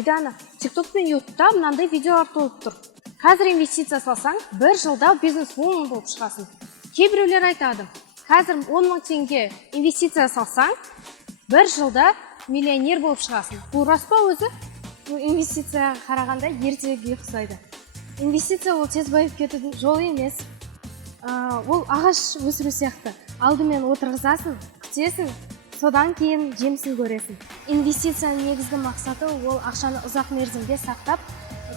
пайданы. TikTok пен YouTube'да мынандай видеолар толып тұр. Қазір инвестиция салсаң, бір жылда бизнес-вумен болып шығасың. Кейбіреулер айтады, қазір 10 мың теңге инвестиция салсаң, бір жылда миллионер болып шығасың. Бұл рас па өзі? Инвестицияға қарағанда ертегі ұқсайды. Инвестиция ол тез байып кетудің жолы емес. Ол ағаш өсіру сияқты. Алдымен отырғызасың, күтесің, содан кейін жемісін көресің. Инвестицияның негізгі мақсаты ол ақшаны ұзақ мерзімде сақтап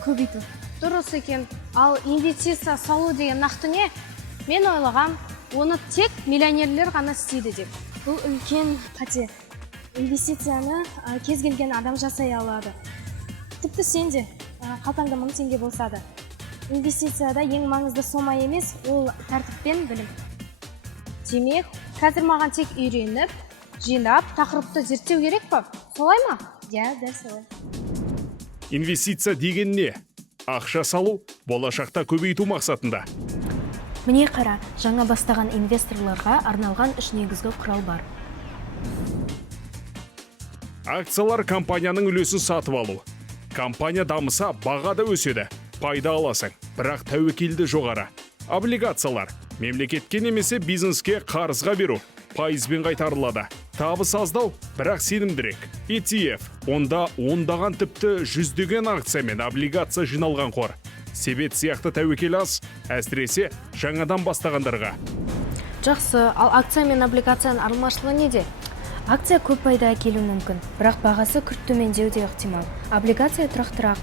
көбейту. Дұрыс екен. Ал инвестиция салу деген нақты не? Мен ойлағам, оны тек миллионерлер ғана істейді деп. Бұл үлкен қате. Инвестицияны кез келген адам жасай алады. Тіпті сен де қалтаңда 1000 теңге болса да. Инвестицияда ең маңызды сома емес, ол тәртіп пен білім. Демек, қазір маған тек үйреніп, жинап, тақырыпты зерттеу керек па? Солай ма? Дәл солай. Инвестиция деген не? Ақша салу, болашақта көбейту мақсатында. Міне қара, жаңа бастаған инвесторларға арналған 3 негізгі құрал бар. Акциялар компанияның үлесін сатып алу. Компания дамыса, баға да өседі. Пайда аласың, бірақ тәуекелді жоғары. Облигациялар. Мемлекетке немесе бизнеске қарызға беру. Пайызбен қайтарылады. Табыс аздау, бірақ сенімдірек. ETF. Онда ондаған тіпті жүздеген акция мен облигация жиналған қор. Себет сияқты тәуекел аз, әсіресе жаңадан бастағандарға. Жақсы, ал акция мен облигацияның айырмашылығы неде? Акция көп пайда әкелуі мүмкін, бірақ бағасы күрт төмендеуі де ықтимал. Облигация тұрақтырақ,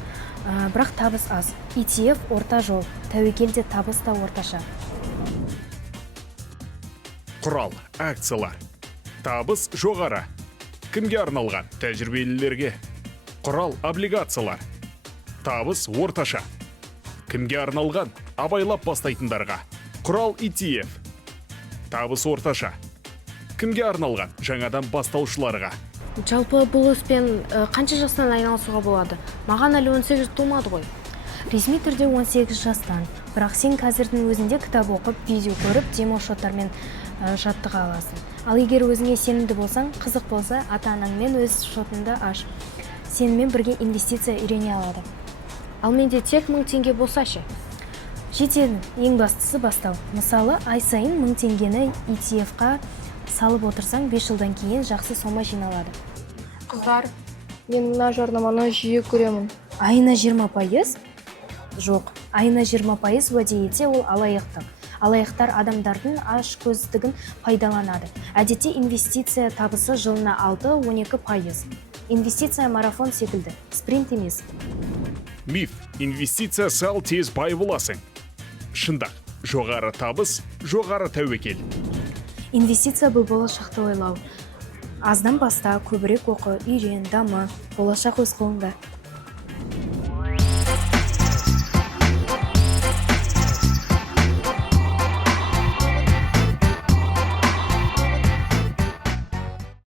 бірақ табыс аз. ETF орта жол, тәуекелде табыс та орташа. Құрал, акциялар. Табыс жоғары. Кімге арналған? Тәжірибелілерге. Құрал, облигациялар. Табыс орташа. Кімге арналған? Абайлап бастайтындарға. Құрал, ETF. Табыс орташа. Кімге арналған? Жаңадан бастаушыларға. Жалпы бұл іспен қанша жастан айналысуға болады? Маған әлі 18 толмады ғой. Ресми түрде 18 жастан. Бірақ сен қазірдің өзінде кітап оқып, видео көріп, демо шоттармен жаттыға аласың. Ал егер өзіңе сенімді болсаң, қызық болса, ата-анаңмен өз шотыңды аш. Сенімен бірге инвестиция үйрене алады. Ал менде тек 1000 теңге болса ше? Жетеді, ең бастысы бастау. Мысалы, ай сайын 1000 теңгені ETF-қа салып отырсаң, 5 жылдан кейін жақсы сома жиналады. Қыздар, мен мына жарнаманы жиі көремін. Айына 20%? Жоқ, айына 20% уәде етсе, ол алаяқтық. Алаяқтар адамдардың аш көздігін пайдаланады. Әдетте инвестиция табысы жылына 6-12%. Инвестиция марафон секілді, спринт емес. Миф, инвестиция сал тез бай боласың. Шындақ, жоғары табыс, жоғары тәуекел. Инвестиция бұл болашақты ойлау. Аздан баста көбірек оқы, үйрен, дамы, болашақ өз қолыңда.